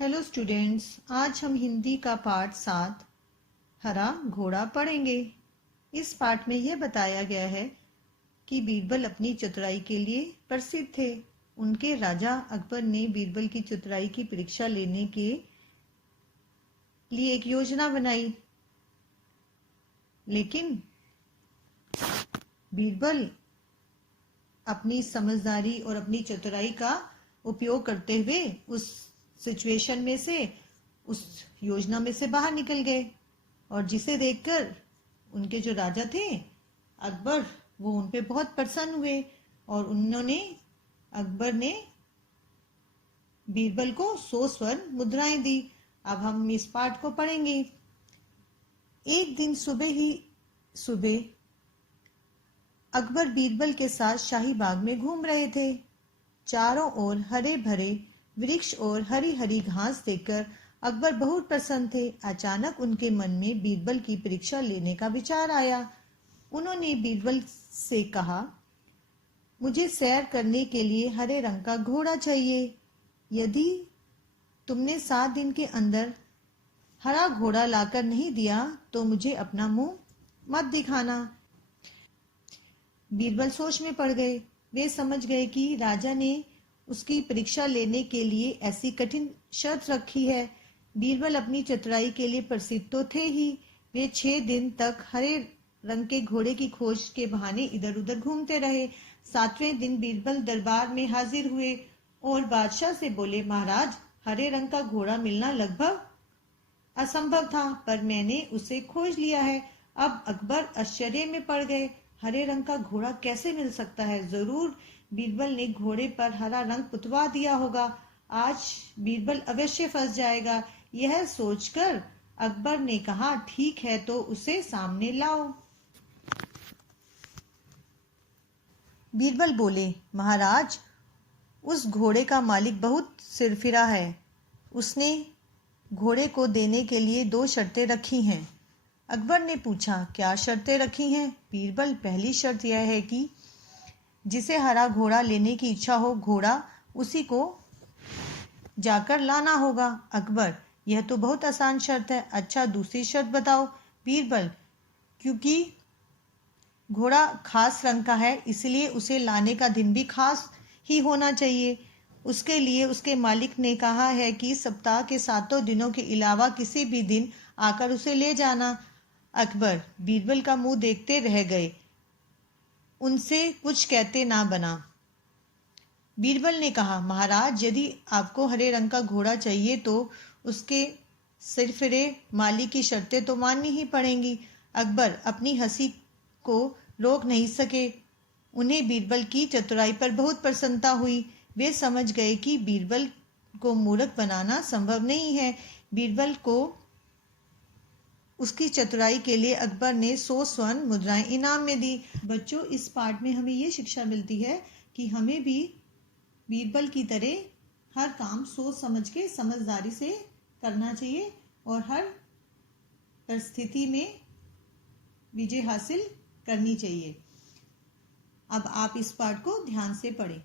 Hello students, आज हम हिंदी का पाठ 7 हरा घोड़ा पढ़ेंगे। इस पाठ में यह बताया गया है कि बीरबल अपनी चतुराई के लिए प्रसिद्ध थे। उनके राजा अकबर ने बीरबल की चतुराई की परीक्षा लेने के लिए एक योजना बनाई, लेकिन बीरबल अपनी समझदारी और अपनी चतुराई का उपयोग करते हुए उस सिचुएशन में से, उस योजना में से बाहर निकल गए। और जिसे देखकर उनके जो राजा थे अकबर, वो उन पे बहुत प्रसन्न हुए और अकबर ने बीरबल को 100 स्वर्ण मुद्राएं दी। अब हम इस पाठ को पढ़ेंगे। एक दिन सुबह अकबर बीरबल के साथ शाही बाग में घूम रहे थे। चारों ओर हरे भरे वृक्ष और हरी हरी घास देखकर अकबर बहुत प्रसन्न थे। अचानक उनके मन में बीरबल की परीक्षा लेने का विचार आया। उन्होंने बीरबल से कहा, मुझे सैर करने के लिए हरे रंग का घोड़ा चाहिए। यदि तुमने 7 दिन के अंदर हरा घोड़ा लाकर नहीं दिया तो मुझे अपना मुंह मत दिखाना। बीरबल सोच में पड़ गए। वे समझ गए कि राजा ने उसकी परीक्षा लेने के लिए ऐसी कठिन शर्त रखी है। बीरबल अपनी चतुराई के लिए प्रसिद्ध तो थे ही, वे 6 दिन तक हरे रंग के घोड़े की खोज के बहाने इधर उधर घूमते रहे। 7वें दिन बीरबल दरबार में हाजिर हुए और बादशाह से बोले, महाराज, हरे रंग का घोड़ा मिलना लगभग असंभव था, पर मैंने उसे खोज लिया है। अब अकबर आश्चर्य में पड़ गए। हरे रंग का घोड़ा कैसे मिल सकता है? जरूर बीरबल ने घोड़े पर हरा रंग पुतवा दिया होगा। आज बीरबल अवश्य फंस जाएगा। यह सोचकर अकबर ने कहा, ठीक है, तो उसे सामने लाओ। बीरबल बोले, महाराज, उस घोड़े का मालिक बहुत सिरफिरा है। उसने घोड़े को देने के लिए 2 शर्तें रखी हैं। अकबर ने पूछा, क्या शर्तें रखी हैं? बीरबल, पहली शर्त यह है कि जिसे हरा घोड़ा लेने की इच्छा हो, घोड़ा उसी को जाकर लाना होगा। अकबर, यह तो बहुत आसान शर्त है। अच्छा, दूसरी शर्त बताओ। बीरबल, क्योंकि घोड़ा खास रंग का है, इसलिए उसे लाने का दिन भी खास ही होना चाहिए। उसके लिए उसके मालिक ने कहा है कि सप्ताह के 7 दिनों के अलावा किसी भी दिन आकर उसे ले जाना। अकबर बीरबल का मुंह देखते रह गए, उनसे कुछ कहते ना बना। बीरबल ने कहा, महाराज, यदि आपको हरे रंग का घोड़ा चाहिए तो उसके सिरफिरे मालिक की शर्तें तो माननी ही पड़ेंगी। अकबर अपनी हंसी को रोक नहीं सके। उन्हें बीरबल की चतुराई पर बहुत प्रसन्नता हुई। वे समझ गए कि बीरबल को मूर्ख बनाना संभव नहीं है। बीरबल को उसकी चतुराई के लिए अकबर ने 100 स्वर्ण मुद्राएं इनाम में दी। बच्चों, इस पाठ में हमें ये शिक्षा मिलती है कि हमें भी बीरबल की तरह हर काम सोच समझ के समझदारी से करना चाहिए और हर परिस्थिति में विजय हासिल करनी चाहिए। अब आप इस पाठ को ध्यान से पढ़ें।